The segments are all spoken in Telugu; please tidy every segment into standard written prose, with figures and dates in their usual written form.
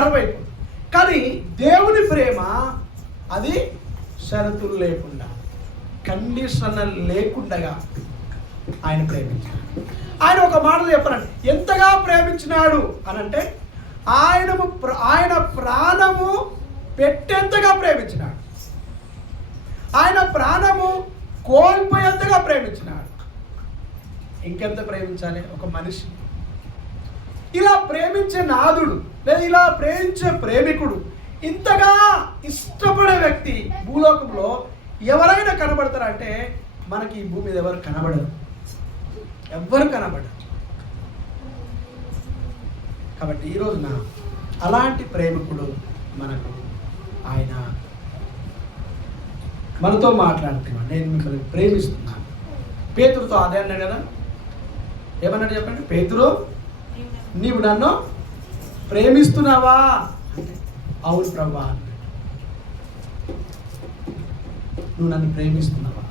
కరువైపోతుంది. కానీ దేవుని ప్రేమ అది షరతులు లేకుండా, కండిషనల్ లేకుండా ఆయన ప్రేమించాడు. ఆయన ఒక మాటలో చెప్పాలంటే ఎంతగా ప్రేమించినాడు అనంటే ఆయన ప్రాణము పెట్టేంతగా ప్రేమించినాడు. ఆయన ప్రాణము కోల్పోయేంతగా ప్రేమించినాడు. ఇంకెంత ప్రేమించాలి ఒక మనిషి? ఇలా ప్రేమించే నాదుడు లేదా ఇలా ప్రేమించే ప్రేమికుడు, ఇంతగా ఇష్టపడే వ్యక్తి భూలోకంలో ఎవరైనా కనబడతారంటే మనకి ఈ భూమి మీద ఎవరు కనబడరు, ఎవ్వరు కనబడరు. కాబట్టి ఈ రోజున అలాంటి ప్రేమికుడు ఆయన మనతో మాట్లాడుతున్నాడు. నేను మిమ్మల్ని ప్రేమిస్తున్నాను. పేతురుతో అదే అన్నాడు కదా. ఏమన్నాడు చెప్పండి? పేతురు, నీవు నన్ను ప్రేమిస్తున్నావా అంటే అవును ప్రభువా అన్నాడు. నువ్వు నన్ను ప్రేమిస్తున్నావా?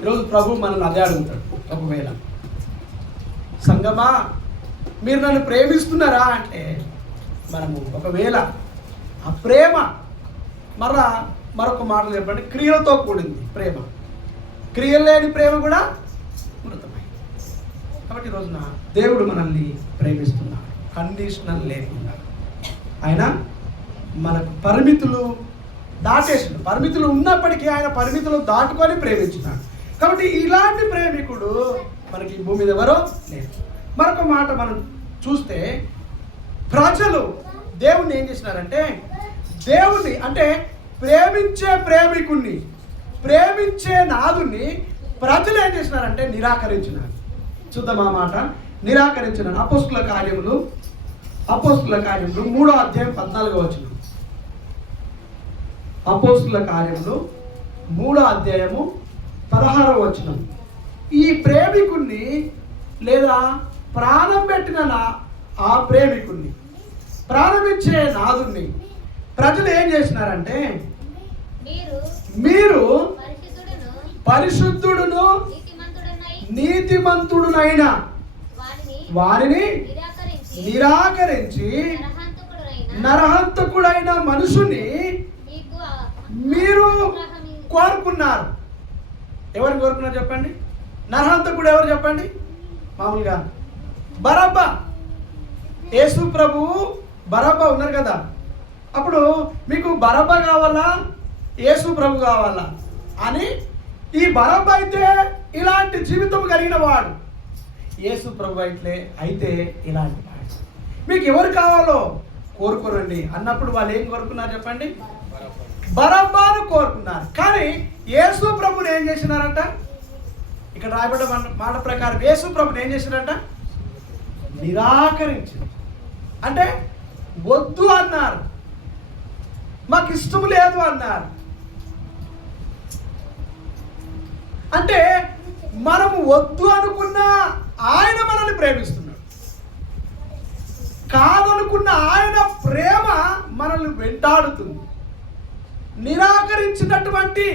ఈరోజు ప్రభు మనల్ని అదే అడుగుతాడు. ఒకవేళ సంగమా మీరు నన్ను ప్రేమిస్తున్నారా అంటే మనము ఒకవేళ ఆ ప్రేమ మరొక మాటలు చెప్పండి, క్రియలతో కూడింది ప్రేమ. క్రియలు లేని ప్రేమ కూడా మృతమైంది. కాబట్టి ఈ రోజున దేవుడు మనల్ని ప్రేమిస్తున్నాడు, కండిషనల్ లేకుండా. ఆయన మనకు పరిమితులు దాటేసిండు. పరిమితులు ఉన్నప్పటికీ ఆయన పరిమితులు దాటుకొని ప్రేమించున్నాడు. కాబట్టి ఇలాంటి ప్రేమికుడు మనకి భూమి మీద ఎవరో లేదు. మరొక మాట మనం చూస్తే ప్రజలు దేవుణ్ణి ఏం చేసినారంటే, దేవుణ్ణి అంటే ప్రేమించే ప్రేమికుణ్ణి, ప్రేమించే నాదుని ప్రజలు ఏం చేసినారంటే నిరాకరించినారు. చూద్దాం ఆ మాట. నిరాకరించినారు. అపోస్తుల కార్యములు 3వ అధ్యాయం 14వ వచనం. అపోస్తుల కార్యములు 3వ అధ్యాయము 16వ వచనం. ఈ ప్రేమికుణ్ణి లేదా ప్రాణం పెట్టిన ఆ ప్రేమికుణ్ణి, ప్రాణమిచ్చే నాదుని ప్రజలు ఏం చేసినారంటే, మీరు పరిశుద్ధుడును నీతిమంతుడునైన వారిని నిరాకరించి నరహంతకుడైన మనుషుని మీరు కోరుకున్నారు. ఎవరిని కోరుకున్నారు చెప్పండి? నరహంతకుడు ఎవరు చెప్పండి? మామూలుగా బరబ్బా. యేసు ప్రభువు బరబ్బా ఉన్నారు కదా. అప్పుడు మీకు బరబ్బా కావాలా యేసు ప్రభు కావాలా అని, ఈ బరబ్బా అయితే ఇలాంటి జీవితం కలిగిన వాడు, యేసు ప్రభు అయితే ఇలాంటి వాడు. మీకు ఎవరు కావాలో కోరుకోరండి అన్నప్పుడు వాళ్ళు ఏం కోరుకున్నారు చెప్పండి? బరబ్బాను కోరుకున్నారు. కానీ యేసు ప్రభుని ఏం చేసినారంట? ఇక్కడ రాయబడ్డ మాట ప్రకారం యేసు ప్రభుని ఏం చేసినారంట? నిరాకరించారు. అంటే వద్దు అన్నారు, మాకు ఇష్టం లేదు అన్నారు. అంటే మనము వద్దు అనుకున్నా ఆయన మనల్ని ప్రేమిస్తున్నాడు, కాదనుకున్న ఆయన ప్రేమ మనల్ని వెంటాడుతుంది. నిరాకరించినటువంటి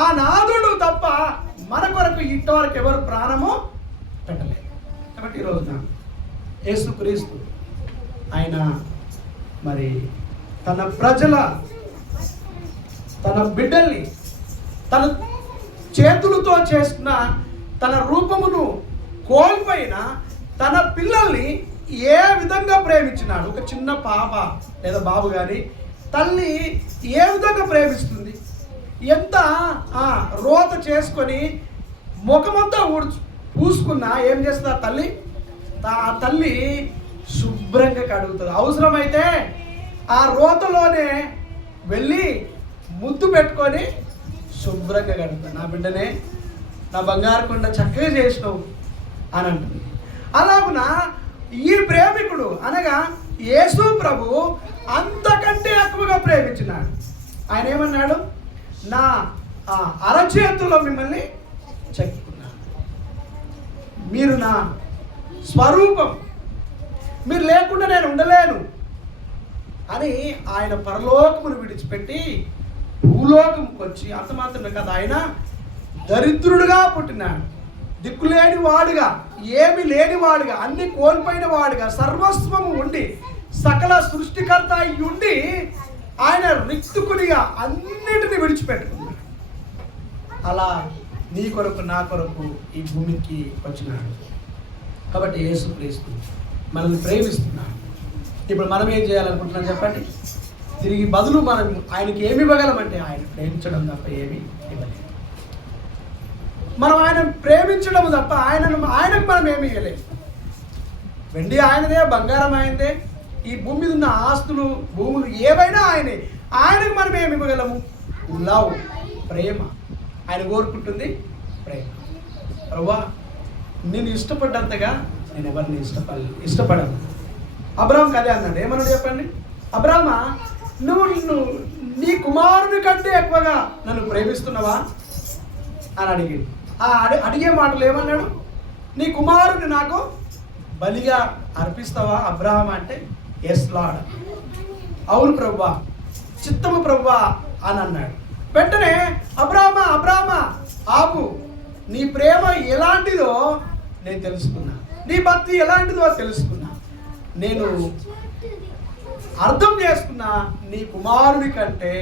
ఆ నాదుడు తప్ప మన కొరకు ఇంతవరకు ఎవరు ప్రాణము పెట్టలేదు. కాబట్టి ఈరోజున యేసుక్రీస్తు ఆయన మరి తన బిడ్డల్ని తన చేతులతో చేసిన తన రూపమును కోల్పోయిన తన పిల్లల్ని ఏ విధంగా ప్రేమించినాడు? ఒక చిన్న పాప లేదా బాబు కానీ తల్లి ఏ విధంగా ప్రేమిస్తుంది? ఎంత రోత చేసుకొని ముఖమంతా పూసుకున్నా ఏం చేస్తుంది ఆ తల్లి శుభ్రంగా కడుగుతుంది. అవసరమైతే ఆ రోతలోనే వెళ్ళి ముద్దు పెట్టుకొని శుభ్రంగా కడుగుతుంది. నా బిడ్డనే, నా బంగారు కొండ చక్కగా చేసినావు అని అంటుంది. అలాగున ఈ ప్రేమికుడు అనగా యేసు ప్రభు అంతకంటే ఎక్కువగా ప్రేమించినాడు. ఆయన ఏమన్నాడు? నా అరచేతుల్లో మిమ్మల్ని చెక్కున్నాను, మీరు నా స్వరూపం, మీరు లేకుండా నేను ఉండలేను అని ఆయన పరలోకమును విడిచిపెట్టి భూలోకంకి వచ్చి, అంత మాత్రమే కదా ఆయన దరిద్రుడుగా పుట్టినాడు, దిక్కులేని వాడుగా, ఏమి లేని వాడుగా, అన్ని కోల్పోయిన వాడుగా, సర్వస్వము ఉండి సకల సృష్టికర్త అయి ఉండి ఆయన రిక్తుకునిగా అన్నిటిని విడిచిపెట్టుకున్నాడు. అలా నీ కొరకు నా కొరకు ఈ భూమికి వచ్చినాడు. కాబట్టి యేసుక్రీస్తు మనల్ని ప్రేమిస్తున్నాడు. ఇప్పుడు మనం ఏం చేయాలనుకుంటున్నాం చెప్పండి? తిరిగి బదులు మనం ఆయనకి ఏమి ఇవ్వగలమంటే ఆయన ప్రేమించడం తప్ప ఏమి ఇవ్వలేదు. మనం ఆయన ప్రేమించడం తప్ప ఆయనకు మనం ఏమి ఇవ్వలేదు. వెండి ఆయనదే, బంగారం ఆయనదే, ఈ భూమి మీద ఉన్న ఆస్తులు భూములు ఏవైనా ఆయనకు మనం ఏమి ఇవ్వగలము? లవ్, ప్రేమ. ఆయన కోరుకుంటుంది ప్రేమ. ప్రభువా, నేను ఇష్టపడ్డంతగా నేను ఎవరిని ఇష్టపడను. అబ్రాహాం కదే అన్నాడు. ఏమన్నాడు చెప్పండి? అబ్రాహ్మా, నువ్వు నీ కుమారుని కంటే ఎక్కువగా నన్ను ప్రేమిస్తున్నావా అని అడిగింది. అడిగే మాటలు ఏమన్నాడు? నీ కుమారుని నాకు బలిగా అర్పిస్తావా అబ్రాహం అంటే, ఎస్ లార్డ్, అవును ప్రభువా, చిత్తము ప్రభువా అని అన్నాడు. వెంటనే అబ్రాహ్మ ఆపు, నీ ప్రేమ ఎలాంటిదో నేను తెలుసుకున్నా, నీ భక్తి ఎలాంటిదో తెలుసుకున్నా, నేను అర్థం చేసుకున్నా. నీ కుమారుని కంటే,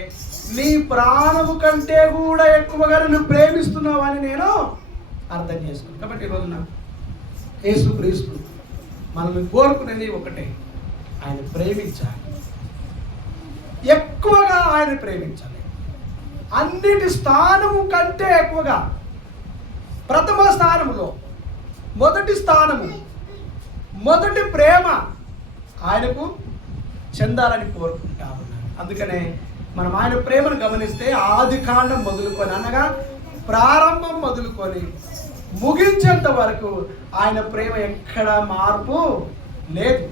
నీ ప్రాణము కంటే కూడా ఎక్కువగా నన్ను ప్రేమిస్తున్నావు అని నేను అర్థం చేసుకున్నాను. కాబట్టి ఈరోజున యేసుక్రీస్తు మనల్ని కోరుకునేది ఒకటే, ఆయన ప్రేమించాలి, ఎక్కువగా ఆయన ప్రేమించాలి. అన్నిటి స్థానము కంటే ఎక్కువగా, ప్రథమ స్థానములో మొదటి స్థానము, మొదటి ప్రేమ ఆయనకు చెందాలని కోరుకుంటా ఉన్నాను. అందుకనే మనం ఆయన ప్రేమను గమనిస్తే ఆది కాండం మొదలుకొని, అనగా ప్రారంభం మొదలుకొని ముగించేంత వరకు ఆయన ప్రేమ ఎక్కడ మార్పు లేదు.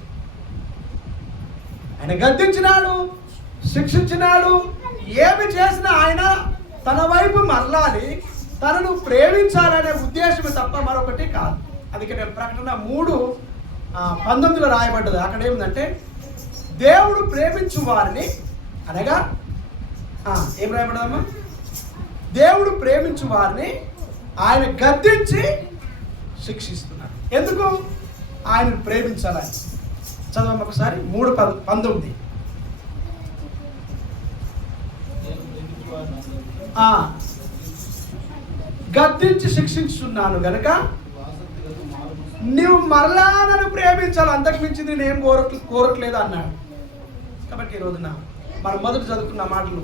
ఆయన గద్దించినాడు, శిక్షించినాడు, ఏమి చేసినా ఆయన తన వైపు మరలాలి, తనను ప్రేమించాలనే ఉద్దేశమే తప్ప మరొకటి కాదు. అందుకనే ప్రకటన 3:19 రాయబడ్డది. అక్కడ ఏమిటంటే, దేవుడు ప్రేమించు వారిని, అనగా ఏం రాయబడ్డదమ్మా? దేవుడు ప్రేమించు వారిని ఆయన గద్దించి శిక్షిస్తున్నాడు. ఎందుకు? ఆయన ప్రేమించాలని. చదవమ్మ ఒకసారి 3:19. గద్దించి శిక్షించున్నాను గనక నువ్వు మరలా నన్ను ప్రేమించాలి, అంతకు మించి నేనేం కోరట్లేదు అన్నాడు. కాబట్టి ఈ రోజున మనం మొదటి చదువుకున్న మాటలు,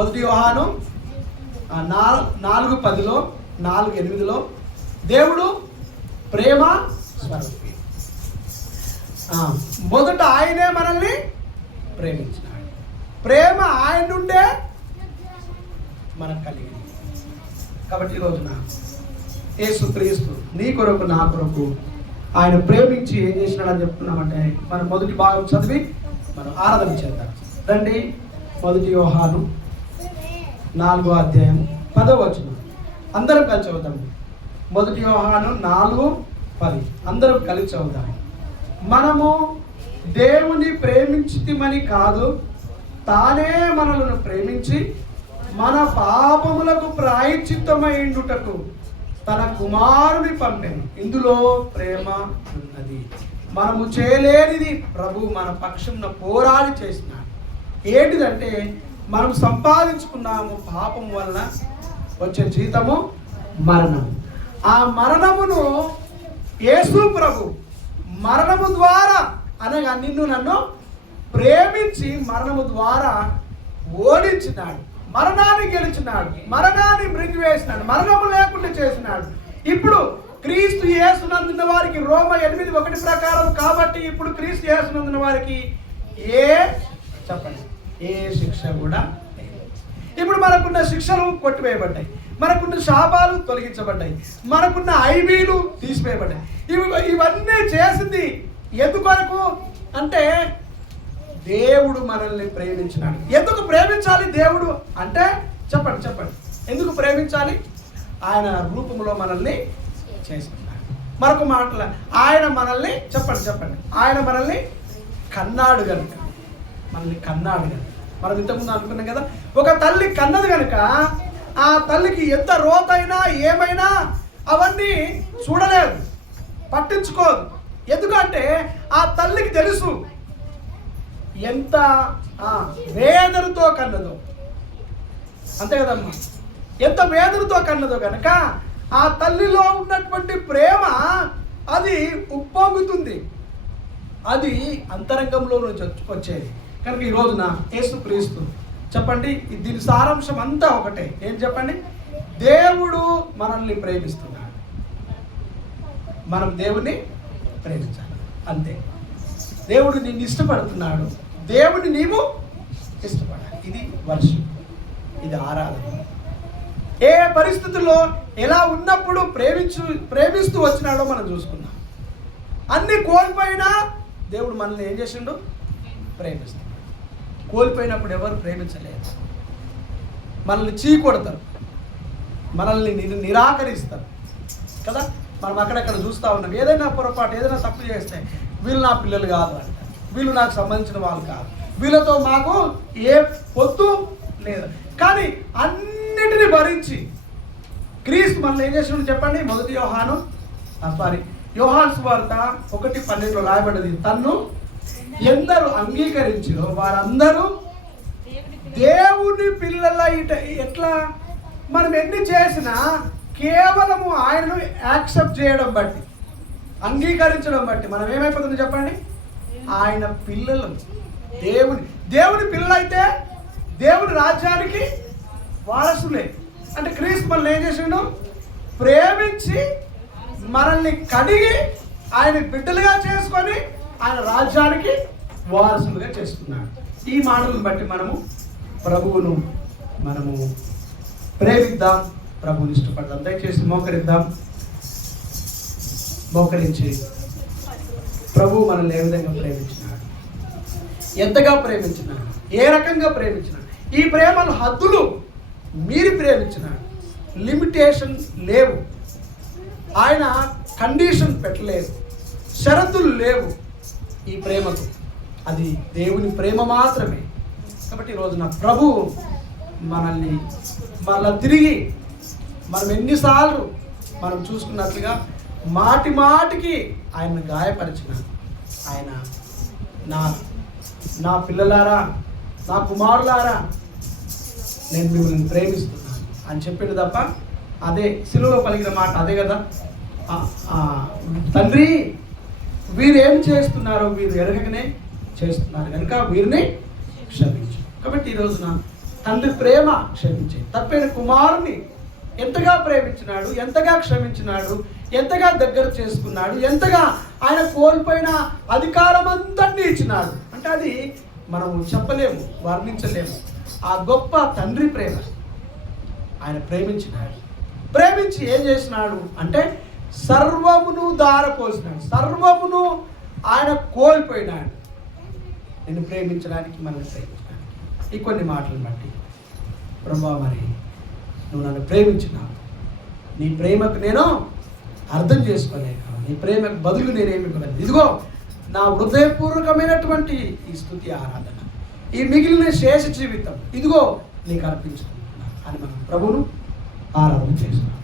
1 యోహాను 4:10, 4:8 దేవుడు ప్రేమ స్వరూపి. మొదట ఆయనే మనల్ని ప్రేమించినాడు. ప్రేమ ఆయన నుండే మనకు కలిగింది. కాబట్టి ఈ రోజున యేసుక్రీస్తు నీ కొరకు నా కొరకు ఆయన ప్రేమించి ఏం చేసినాడని చెప్తున్నామంటే, మనం మొదటి భాగం చదివి మనం ఆరాధన చేద్దాం రండి. 1 యోహాను 4:10 అందరం కలిసి చదువుతాం. 1 యోహాను 4:10 అందరం కలిసి చదువుతాం. మనము దేవుని ప్రేమించితిమని కాదు, తానే మనలను ప్రేమించి మన పాపములకు ప్రాయశ్చిత్తమైండుటకు తన కుమారుని పంపెను. ఇందులో ప్రేమ ఉన్నది. మనము చేయలేనిది ప్రభు మన పక్షంలో పోరాడి చేసినాడు. ఏంటిదంటే, మనం సంపాదించుకున్నాము పాపం వలన వచ్చే జీతము మరణం. ఆ మరణమును యేసు ప్రభు మరణము ద్వారా, అనగా నిన్ను నన్ను ప్రేమించి మరణము ద్వారా ఓడించినాడు, మరణాన్ని గెలిచినాడు, మరణాన్ని మృంగివేసినాడు, మరణము లేకుండా చేసినాడు. ఇప్పుడు క్రీస్తు యేసునందున్న వారికి రోమ 8:1 ప్రకారం, కాబట్టి ఇప్పుడు క్రీస్తు యేసునందున్న వారికి చెప్పండి, ఏ శిక్ష కూడా లేదు. ఇప్పుడు మనకున్న శిక్షలు కొట్టివేయబడ్డాయి, మనకున్న శాపాలు తొలగించబడ్డాయి, మనకున్న ఐబీలు తీసివేయబడ్డాయి. ఇవన్నీ చేసింది ఎందుకొరకు అంటే, దేవుడు మనల్ని ప్రేమించినాడు. ఎందుకు ప్రేమించాలి దేవుడు అంటే? చెప్పండి ఎందుకు ప్రేమించాలి? ఆయన రూపంలో మనల్ని చేసుకున్నాడు. మరొక మాటల, ఆయన మనల్ని చెప్పండి ఆయన మనల్ని కన్నాడు కనుక, మనం ఇంతకుముందు అనుకున్నాం కదా, ఒక తల్లి కన్నది కనుక ఆ తల్లికి ఎంత రోతైనా ఏమైనా అవన్నీ చూడలేదు, పట్టించుకోదు. ఎందుకంటే ఆ తల్లికి తెలుసు ఎంత వేదనతో కన్నదో, అంతే కదమ్మా, ఎంత వేదనతో కన్నదో కనుక ఆ తల్లిలో ఉన్నటువంటి ప్రేమ అది ఉప్పొంగుతుంది, అది అంతరంగంలో నుంచి వచ్చేది. కనుక ఈ రోజున యేసుక్రీస్తు చెప్పండి, దీని సారాంశం అంతా ఒకటే. ఏం చెప్పండి? దేవుడు మనల్ని ప్రేమిస్తున్నాడు, మనం దేవుణ్ణి ప్రేమించాలి, అంతే. దేవుడు నిన్ను ఇష్టపడుతున్నాడు, దేవుని నీవు ఇష్టపడాలి. ఇది వర్షిప్, ఇది ఆరాధన. ఏ పరిస్థితుల్లో ఎలా ఉన్నప్పుడు ప్రేమిస్తూ వచ్చినాడో మనం చూసుకున్నాం. అన్ని కోల్పోయినా దేవుడు మనల్ని ఏం చేసిండు? ప్రేమిస్తున్నాడు. కోల్పోయినప్పుడు ఎవరు ప్రేమించలేదు, మనల్ని చీకొడతారు, మనల్ని నిరాకరిస్తారు కదా. మనం అక్కడక్కడ చూస్తూ ఉన్నాం. ఏదైనా పొరపాటు, ఏదైనా తప్పు చేస్తే వీళ్ళు నా పిల్లలు కాదు అంట, వీళ్ళు నాకు సంబంధించిన వాళ్ళు కాదు, వీళ్ళతో మాకు ఏ పొత్తు లేదు. కానీ అన్నిటిని భరించి క్రీస్తు మనల్ని ఏం చేసినాడు చెప్పండి? మొదటి యోహాను సువార్త 1:12 రాయబడ్డది, తన్ను ఎందరు అంగీకరించిరో వారందరూ దేవుని పిల్లల. ఎట్లా మనం ఎన్ని చేసినా కేవలము ఆయనను యాక్సెప్ట్ చేయడం బట్టి, అంగీకరించడం బట్టి మనం ఏమైపోతుంది చెప్పండి? ఆయన పిల్లలు, దేవుని పిల్లలైతే దేవుని రాజ్యానికి వారసులే. అంటే క్రీస్తు మనల్ని ఏం చేసిండు? ప్రేమించి మనల్ని కడిగి ఆయన బిడ్డలుగా చేసుకొని ఆయన రాజ్యానికి వారసులుగా చేసుకున్నాడు. ఈ మాటలను బట్టి మనము ప్రభువును ప్రేమిద్దాం, ప్రభువుని ఇష్టపడదాం. దయచేసి మోకరించి ప్రభువు మనల్ని ఏ విధంగా ప్రేమించినాడు, ఎంతగా ప్రేమించినాడు, ఏ రకంగా ప్రేమించినాడు, ఈ ప్రేమను హద్దులు మీరి ప్రేమించినాడు. లిమిటేషన్ లేవు, ఆయన కండిషన్ పెట్టలేదు, షరతులు లేవు ఈ ప్రేమకు. అది దేవుని ప్రేమ మాత్రమే. కాబట్టి ఈరోజున ప్రభు మనల్ని మళ్ళా తిరిగి మనం ఎన్నిసార్లు మనం చూసుకున్నట్లుగా మాటికి ఆయన్ని గాయపరిచిన ఆయన నా పిల్లలారా, నా కుమారులారా, నేను మిమ్మల్ని ప్రేమిస్తున్నాను అని చెప్పిండు తప్ప, అదే సిలువలో పలికిన మాట అదే కదా, తండ్రి వీరు ఏం చేస్తున్నారో వీరు ఎరగకనే చేస్తున్నారు కనుక వీరిని క్షమించు. కాబట్టి ఈ రోజున తండ్రి ప్రేమ క్షమించే, తప్పైన కుమారుని ఎంతగా ప్రేమించినాడు, ఎంతగా క్షమించినాడు, ఎంతగా దగ్గర చేసుకున్నాడు, ఎంతగా ఆయన కోల్పోయిన అధికారం అంతటినీ ఇచ్చినాడు. అంటే అది మనం చెప్పలేము, వర్ణించలేము. ఆ గొప్ప తండ్రి ప్రేమ ఆయన ప్రేమించినాడు. ప్రేమించి ఏం చేసినాడు అంటే సర్వమును దారపోసినాడు, సర్వమును ఆయన కోల్పోయినాడు నిన్ను ప్రేమించడానికి, మనల్ని ప్రేమించడానికి. ఈ కొన్ని మాటలను బట్టి ప్రభువా, మరి నువ్వు నన్ను ప్రేమించినావు, నీ ప్రేమకు నేను అర్థం చేసుకోలేక, నీ ప్రేమకు బదులు నేనేమి ఇవ్వలేదు. ఇదిగో నా హృదయపూర్వకమైనటువంటి ఈ స్తుతి ఆరాధన, ఈ మిగిలిన శేష జీవితం ఇదిగో నీకు అర్పించుకుంటున్నా అని మనం ప్రభువును ఆరాధన చేస్తున్నాం.